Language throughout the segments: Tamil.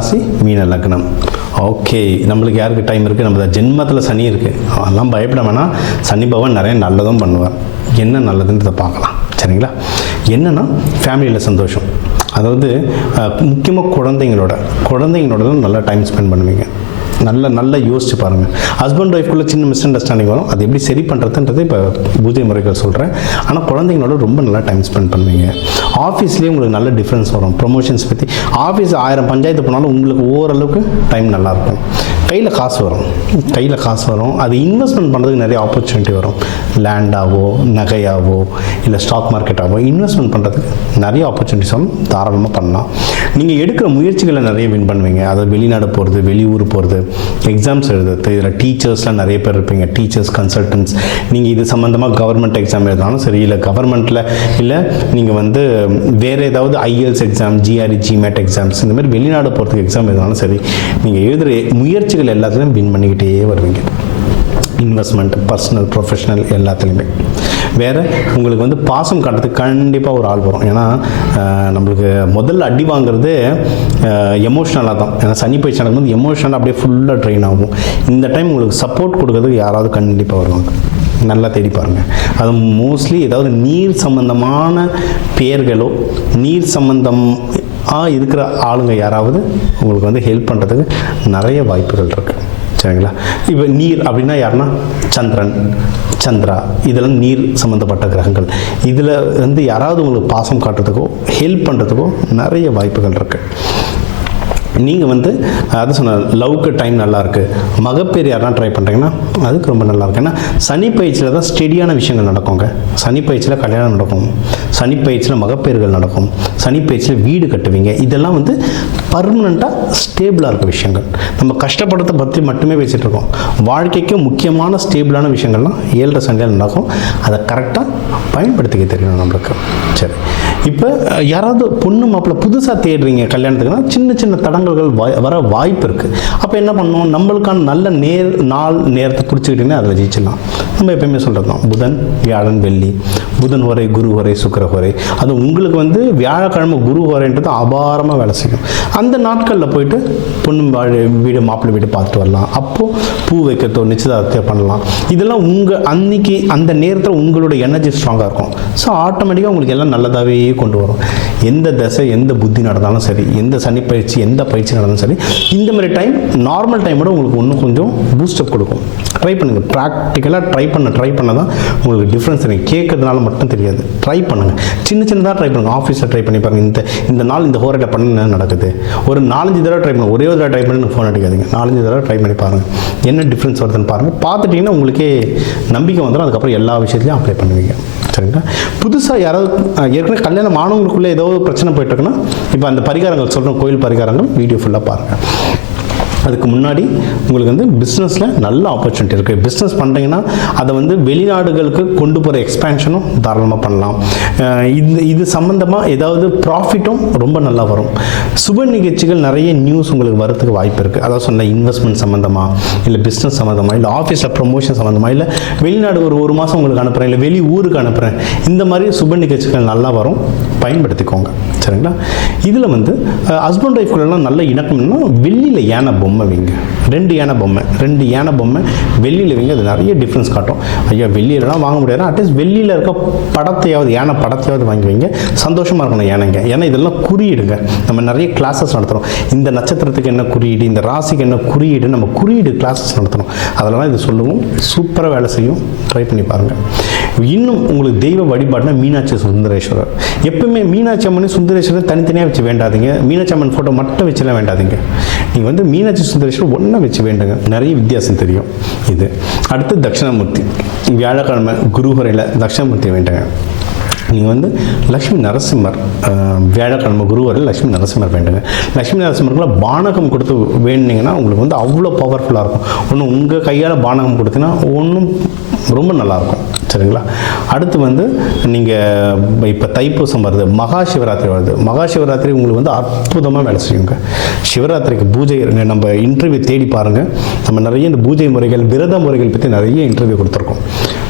ராசி மீன லக்னம். ஓகே நம்மளுக்கு யாருக்கு டைம் இருக்குது நம்ம ஜென்மத்தில் சனி இருக்குது அதெல்லாம் பயப்பட வேணாம். சனி பகவான் நிறைய நல்லதும் பண்ணுவார். என்ன நல்லதுன்றதை பார்க்கலாம். சரிங்களா? என்னென்னா ஃபேமிலியில் சந்தோஷம். அதாவது முக்கியமாக குழந்தைங்களோட குழந்தைங்களோட தான் நல்லா டைம் ஸ்பெண்ட் பண்ணுவீங்க. நல்ல நல்லா யோசிச்சு பாருங்கள் ஹஸ்பண்ட் ஒய்ஃப்குள்ளே சின்ன மிஸ் அண்டர்ஸ்டாண்டிங் வரும். அது எப்படி சரி பண்ணுறதுன்றது இப்போ பூஜை முறைகள் சொல்கிறேன் ஆனால் குழந்தைங்களோட ரொம்ப நல்லா டைம் ஸ்பெண்ட் பண்ணுவீங்க. ஆஃபீஸ்லேயே உங்களுக்கு நல்ல டிஃப்ரென்ஸ் வரும். ப்ரொமோஷன்ஸ் பற்றி ஆஃபீஸ் ஆயிரம் பஞ்சாயத்து போனாலும் உங்களுக்கு ஓரளவுக்கு டைம் நல்லாயிருக்கும் கையில் காசு வரும். கையில் காசு வரும். அது இன்வெஸ்ட்மெண்ட் பண்ணுறதுக்கு நிறைய ஆப்பர்ச்சுனிட்டி வரும். லேண்டாவோ நகையாவோ இல்லை ஸ்டாக் மார்க்கெட்டாவோ இன்வெஸ்ட்மெண்ட் பண்ணுறதுக்கு நிறைய ஆப்பர்ச்சுனிட்டிஸ் வரும். தாராளமாக பண்ணலாம். நீங்கள் எடுக்கிற முயற்சிகளை நிறைய வின் பண்ணுவீங்க. அதாவது வெளிநாடு போகிறது வெளியூர் போகிறது எக்ஸாம்ஸ் எழுதுறது இதில் டீச்சர்ஸ்லாம் நிறைய பேர் இருப்பீங்க. டீச்சர்ஸ் கன்சல்டன்ஸ் நீங்கள் இது சம்மந்தமாக கவர்மெண்ட் எக்ஸாம் எழுதினாலும் சரி இல்லை கவர்மெண்ட்டில் இல்லை நீங்கள் வந்து வேறு ஏதாவது IELTS exam GRE GMAT exams இந்த மாதிரி வெளிநாடு போகிறதுக்கு எக்ஸாம் எழுதினாலும் சரி நீங்கள் எழுதுகிற முயற்சி முயற்சிகள் எல்லாத்துலேயும் வின் பண்ணிக்கிட்டே வருவீங்க. இன்வெஸ்ட்மெண்ட் பர்சனல் ப்ரொஃபஷனல் எல்லாத்துலேயுமே. வேறு உங்களுக்கு வந்து பாசம் காட்டுறதுக்கு கண்டிப்பாக ஒரு ஆள் வரும். ஏன்னா நம்மளுக்கு முதல்ல அடி வாங்குறது எமோஷ்னலாக தான். ஏன்னா சனி பயிற்சி நடக்கும்போது எமோஷனலாக அப்படியே ஃபுல்லாக ட்ரெயின் ஆகும். இந்த டைம் உங்களுக்கு சப்போர்ட் கொடுக்கறதுக்கு யாராவது கண்டிப்பாக வருவாங்க. நல்லா தேடி பாருங்கள் அது மோஸ்ட்லி ஏதாவது நீர் சம்பந்தமான பேர்களோ நீர் சம்பந்தம் இருக்கிற ஆளுங்க யாராவது உங்களுக்கு வந்து ஹெல்ப் பண்ணுறதுக்கு நிறைய வாய்ப்புகள் இருக்குது சரிங்களா? இப்போ நீர் அப்படின்னா யாருன்னா? சந்திரன் சந்திரா. இதெல்லாம் நீர் சம்மந்தப்பட்ட கிரகங்கள். இதில் வந்து யாராவது உங்களுக்கு பாசம் காட்டுறதுக்கோ ஹெல்ப் பண்ணுறதுக்கோ நிறைய வாய்ப்புகள் இருக்குது நீங்கள் வந்து அது சொன்ன லவ்க்கு டைம் நல்லா மகப்பேறு மகப்பேர் யாரெல்லாம் ட்ரை பண்ணுறீங்கன்னா அதுக்கு ரொம்ப நல்லா இருக்கு ஏன்னா சனி பயிற்சியில் தான் ஸ்டெடியான விஷயங்கள் நடக்குங்க. சனி பயிற்சியில் கல்யாணம் நடக்கும். சனி பயிற்சியில் மகப்பேறுகள் நடக்கும். சனி பயிற்சியில் வீடு கட்டுவீங்க. இதெல்லாம் வந்து பர்மனெண்ட்டாக ஸ்டேபிளாக இருக்க விஷயங்கள். நம்ம கஷ்டப்படுறதை பற்றி மட்டுமே பேசிகிட்டு இருக்கோம். வாழ்க்கைக்கு முக்கியமான ஸ்டேபிளான விஷயங்கள்லாம் ஏழரை சண்டையில் நடக்கும். அதை கரெக்டாக பயன்படுத்திக்க தெரியணும் நம்மளுக்கு. சரி. இப்போ யாராவது பொண்ணு மாப்பிள்ளை புதுசாக தேடுறீங்க கல்யாணத்துக்குன்னா சின்ன சின்ன தடங்கல்கள் வாய் வர வாய்ப்பு இருக்குது அப்போ என்ன பண்ணணும்? நம்மளுக்கான நல்ல நேர் நாள் நேரத்தை பிடிச்சிக்கிட்டீங்கன்னா அதில் ஜெயிச்சிடலாம். நம்ம எப்பயுமே சொல்கிறது தான் புதன் வியாழன் வெள்ளி. புதன் வரை குரு வரை சுக்கர வரை. அது உங்களுக்கு வந்து வியாழக்கிழமை குரு வரைன்றது அபாரமாக வேலை செய்யும். அந்த நாட்களில் போயிட்டு பொண்ணு வாழ- வீடு மாப்பிள்ளை வீடு பார்த்துட்டு வரலாம். அப்போது பூ வைக்கிறதோ நிச்சயதார்த்தத்தை பண்ணலாம். இதெல்லாம் உங்கள் அன்னைக்கு அந்த நேரத்தில் உங்களோட எனர்ஜி ஸ்ட்ராங்காக இருக்கும். ஸோ ஆட்டோமேட்டிக்காக உங்களுக்கு எல்லாம் நல்லதாகவே கொண்டு வரும். எந்த தசை எந்த புத்தி நடந்தாலும் சரி எந்த சனி பயிற்சி எந்த பயிற்சி நடந்தாலும் சரி இந்த மாதிரி டைம் நார்மல் டைமோட உங்களுக்கு இன்னும் கொஞ்சம் பூஸ்டப் கொடுக்கும். ட்ரை பண்ணுங்கள் ப்ராக்டிக்கலாக ட்ரை பண்ண ட்ரை பண்ண தான் உங்களுக்கு டிஃப்ரென்ஸ் எனக்கு கேட்கறதுனால மட்டும் தெரியாது. ட்ரை பண்ணுங்கள் சின்ன சின்னதாக ட்ரை பண்ணுங்கள் ஆஃபீஸில் ட்ரை பண்ணி பாருங்கள் இந்த இந்த நாள் இந்த ஹோரேட்டை பண்ண என்ன நடக்குது. ஒரு நாலஞ்சு தடவை ட்ரை பண்ணுங்க ஒரே ஒரு தடவை ட்ரை பண்ணி ஃபோன் அடிக்காதீங்க. நாலஞ்சு தடவை ட்ரை பண்ணி பாருங்கள் என்ன டிஃப்ரென்ஸ் வருதுன்னு பாருங்கள் பார்த்துட்டிங்கன்னா உங்களுக்கே நம்பிக்கை வந்துடும் அதுக்கப்புறம் எல்லா விஷயத்துலையும் அப்ளை பண்ணுவீங்க. சரிங்களா? புதுசாக யாராவது ஏற்கனவே கல்யாணம் ஆனவங்களுக்குள்ளே ஏதோ ஒரு பிரச்சனை போயிட்டுருக்குன்னா இப்போ அந்த பரிகாரங்கள் சொல்கிறோம் கோயில் பரிகாரங்கள் வீடியோ ஃபுல்லாக பாருங்கள் அதுக்கு முன்னாடி உங்களுக்கு வந்து பிஸ்னஸில் நல்ல ஆப்பர்ச்சுனிட்டி இருக்குது பிஸ்னஸ் பண்ணுறீங்கன்னா அதை வந்து வெளிநாடுகளுக்கு கொண்டு போகிற எக்ஸ்பேன்ஷனும் தாராளமாக பண்ணலாம். இந்த இது சம்மந்தமாக ஏதாவது ப்ராஃபிட்டும் ரொம்ப நல்லா வரும். சுப நிகழ்ச்சிகள் நிறைய நியூஸ் உங்களுக்கு வரதுக்கு வாய்ப்பு இருக்குது அதாவது சொன்ன இன்வெஸ்ட்மெண்ட் சம்மந்தமாக இல்லை பிஸ்னஸ் சம்மந்தமாக இல்லை ஆஃபீஸில் ப்ரொமோஷன் சம்மந்தமாக இல்லை வெளிநாடு ஒரு ஒரு மாதம் உங்களுக்கு அனுப்புகிறேன் இல்லை வெளி ஊருக்கு அனுப்புகிறேன் இந்த மாதிரி சுப நிகழ்ச்சிகள் நல்லா வரும். பயன்படுத்திக்கோங்க. சரிங்களா? இதில் வந்து ஹஸ்பண்ட் ஒய்ஃப்குள்ளெல்லாம் நல்ல இணக்கம்னா வெள்ளியில் யானை பொம்மை வைங்க. ரெண்டு யானை பொம்மை. ரெண்டு யானை பொம்மை வெள்ளியில் வைங்க. அது நிறைய டிஃப்ரென்ஸ் காட்டும். ஐயா வெள்ளியிலலாம் வாங்க முடியாது. அட்லீஸ்ட் வெள்ளியில் இருக்க படத்தையாவது யானை படத்தையாவது வாங்கி வைங்க. சந்தோஷமாக இருக்கணும் யானைங்க. ஏன்னா இதெல்லாம் குறியீடுங்க. நம்ம நிறைய கிளாஸஸ் நடத்துகிறோம் இந்த நட்சத்திரத்துக்கு என்ன குறியீடு? இந்த ராசிக்கு என்ன குறியீடு நம்ம குறியீடு கிளாஸஸ் நடத்துகிறோம் அதெல்லாம் இது சொல்லுவோம். சூப்பராக வேலை செய்யும். ட்ரை பண்ணி பாருங்கள் இன்னும் உங்களுக்கு தெய்வ வழிபாடுனா மீனாட்சி சுந்தரேஸ்வரர். எப்பவுமே மீனாட்சி அம்மன் சுந்தரேஸ்வரர் தனித்தனியாக வச்சு வேண்டாதீங்க. மீனாட்சி அம்மன் ஃபோட்டோ மட்டும் வச்சுலாம் வேண்டாதீங்க. நீங்கள் வந்து மீனாட்சி சுந்தரேஸ்வரர் ஒன்றா வச்சு வேண்டுங்க. நிறைய வித்தியாசம் தெரியும் இது. அடுத்து தட்சிணாமூர்த்தி. வியாழக்கிழமை குருஹுரையில் தட்சிணாமூர்த்தி வேண்டுங்க. நீங்கள் வந்து லக்ஷ்மி நரசிம்மர் வியாழக்கிழமை குருவாரில் லக்ஷ்மி நரசிம்மர் வேண்டுங்க. லக்ஷ்மி நரசிம்மருக்குள்ள பானகம் கொடுத்து வேணுனீங்கன்னா உங்களுக்கு வந்து அவ்வளோ பவர்ஃபுல்லாக இருக்கும். ஒன்று உங்கள் கையால் பானகம் கொடுத்தீங்கன்னா ஒன்றும் ரொம்ப நல்லாயிருக்கும் சரிங்களா? அடுத்து வந்து நீங்கள் இப்போ தைப்பூசம் வருது மகா சிவராத்திரி வருது. மகா சிவராத்திரி உங்களுக்கு வந்து அற்புதமாக வேலை செய்யுங்க. சிவராத்திரிக்கு பூஜை நம்ம இன்டர்வியூ தேடி பாருங்கள் நம்ம நிறைய இந்த பூஜை முறைகள் விரத முறைகள் பற்றி நிறைய இன்டர்வியூ கொடுத்துருக்கோம்.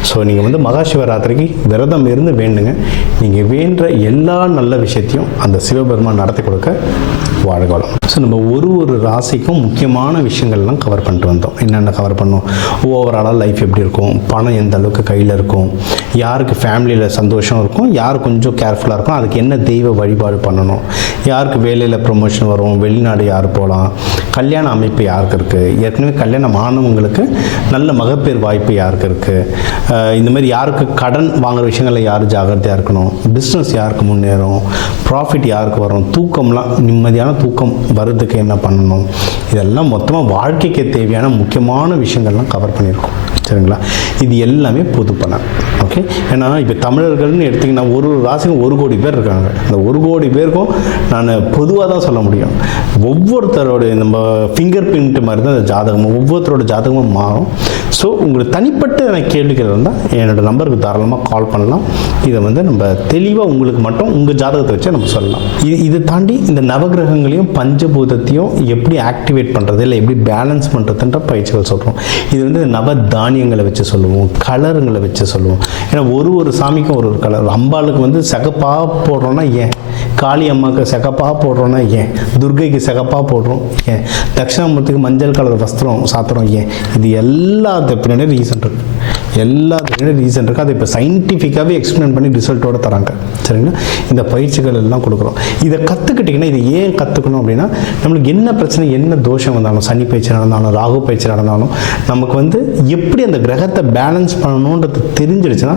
ஸோ நீங்கள் வந்து மகா சிவராத்திரிக்கு விரதம் இருந்து வேண்டுங்க. நீங்கள் வேண்ட எல்லா நல்ல விஷயத்தையும் அந்த சிவபெருமான் நடத்தி கொடுக்க வாழ்கலாம் ஸோ நம்ம ஒரு ஒரு ராசிக்கும் முக்கியமான விஷயங்கள்லாம் கவர் பண்ணிட்டு வந்தோம். என்னென்ன கவர் பண்ணோம்? ஓவராலாக லைஃப் எப்படி இருக்கும்? பணம் எந்த அளவுக்கு கையில் இருக்கும்? யாருக்கு ஃபேமிலியில் சந்தோஷம் இருக்கும்? யார் கொஞ்சம் கேர்ஃபுல்லாக இருக்கும் அதுக்கு என்ன தெய்வ வழிபாடு பண்ணணும்? யாருக்கு வேலையில் ப்ரொமோஷன் வரும்? வெளிநாடு யார் போகலாம் கல்யாண அமைப்பு யாருக்கு இருக்குது ஏற்கனவே கல்யாணம் ஆனவங்களுக்கு நல்ல மகப்பேர் வாய்ப்பு யாருக்கு இருக்குது இந்த மாதிரி யாருக்கு கடன் வாங்குற விஷயங்களில் யார் ஜாகிரதையாக இருக்கணும்? பிஸ்னஸ் யாருக்கு முன்னேறும்? ப்ராஃபிட் யாருக்கு வரும் தூக்கம்லாம் நிம்மதியான தூக்கம் வர்றதுக்கு என்ன பண்ணணும்? இதெல்லாம் மொத்தமாக வாழ்க்கைக்கு தேவையான முக்கியமான விஷயங்கள்லாம் கவர் பண்ணியிருக்கோம். சரிங்களா? இது எல்லாமே பொது ஓகே ஏன்னா இப்போ தமிழர்கள்னு எடுத்திங்கன்னா ஒரு ஒரு ராசிக்கும் ஒரு கோடி பேர் இருக்காங்க. அந்த ஒரு கோடி பேருக்கும் நான் பொதுவாக தான் சொல்ல முடியும். ஒவ்வொருத்தரோட நம்ம ஃபிங்கர் பிரிண்ட் மாதிரி தான் அந்த ஜாதகமும் ஒவ்வொருத்தரோட ஜாதகமும் மாறும். ஸோ உங்களுக்கு தனிப்பட்ட கேள்விகள் இருந்தால் என்னோட நம்பருக்கு தாராளமாக கால் பண்ணலாம். இதை வந்து நம்ம தெளிவாக உங்களுக்கு மட்டும் உங்கள் ஜாதகத்தை வச்சு நம்ம சொல்லலாம். இது இதை தாண்டி இந்த நவகிரகங்களையும் பஞ்சபூதத்தையும் எப்படி ஆக்டிவேட் பண்ணுறது இல்லை எப்படி பேலன்ஸ் பண்ணுறதுன்ற பயிற்சிகள் சொல்கிறோம் இது வந்து நவ தானியங்களை வச்சு சொல்லுவோம் கலருங்களை வச்சு சொல்லுவோம். ஏன்னா ஒரு ஒரு சாமிக்கும் ஒரு ஒரு கலர். அம்பாளுக்கு வந்து சிகப்பாக போடுறோன்னா ஏன்? காளி அம்மாவுக்கு சிகப்பாக போடுறோன்னா ஏன்? துர்கைக்கு சிகப்பாக போடுறோம் ஏன்? தட்சிணாமூர்த்திக்கு மஞ்சள் கலர் வஸ்திரம் சாத்திரம் ஏன்? இது எல்லாத்து பின்னாடி ரீசன் இருக்குது எல்லாத்துக்கு ரீசன் இருக்குது அதை இப்போ சயின்டிஃபிக்காகவே எக்ஸ்பிளைன் பண்ணி ரிசல்ட்டோட தராங்க. சரிங்களா? இந்த பயிற்சிகள் எல்லாம் கொடுக்குறோம். இதை கற்றுக்கிட்டிங்கன்னா இதை ஏன் கற்றுக்கணும் அப்படின்னா நம்மளுக்கு என்ன பிரச்சனை என்ன தோஷம் வந்தாலும் சனி பயிற்சி நடந்தாலும் ராகு பயிற்சி நடந்தாலும் நமக்கு வந்து எப்படி அந்த கிரகத்தை பேலன்ஸ் பண்ணணுன்றது தெரிஞ்சிடுச்சுன்னா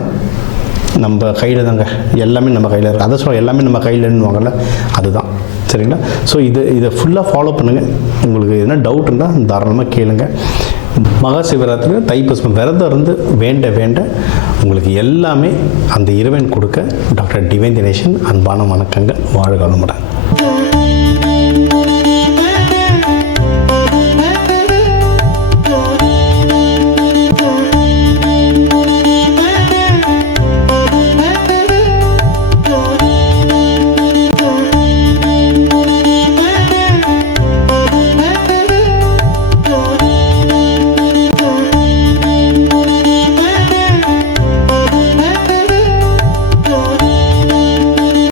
நம்ம கையில் தாங்க. எல்லாமே நம்ம கையில் இருக்குது அதை சொல்ல எல்லாமே நம்ம கையிலன்னுவாங்கல்ல அதுதான். சரிங்களா? ஸோ இது இதை ஃபுல்லாக ஃபாலோ பண்ணுங்கள் உங்களுக்கு எதுனா டவுட் இருந்தால் தாராளமாக கேளுங்கள் மகா சிவராத்திரி தைப்பூசம் விரதம் இருந்து வேண்ட வேண்ட உங்களுக்கு எல்லாமே அந்த இறைவன் கொடுக்க டாக்டர் டிவைன் தினேஷன் அன்பான வணக்கங்கள். வாழ்க வளமுடன்.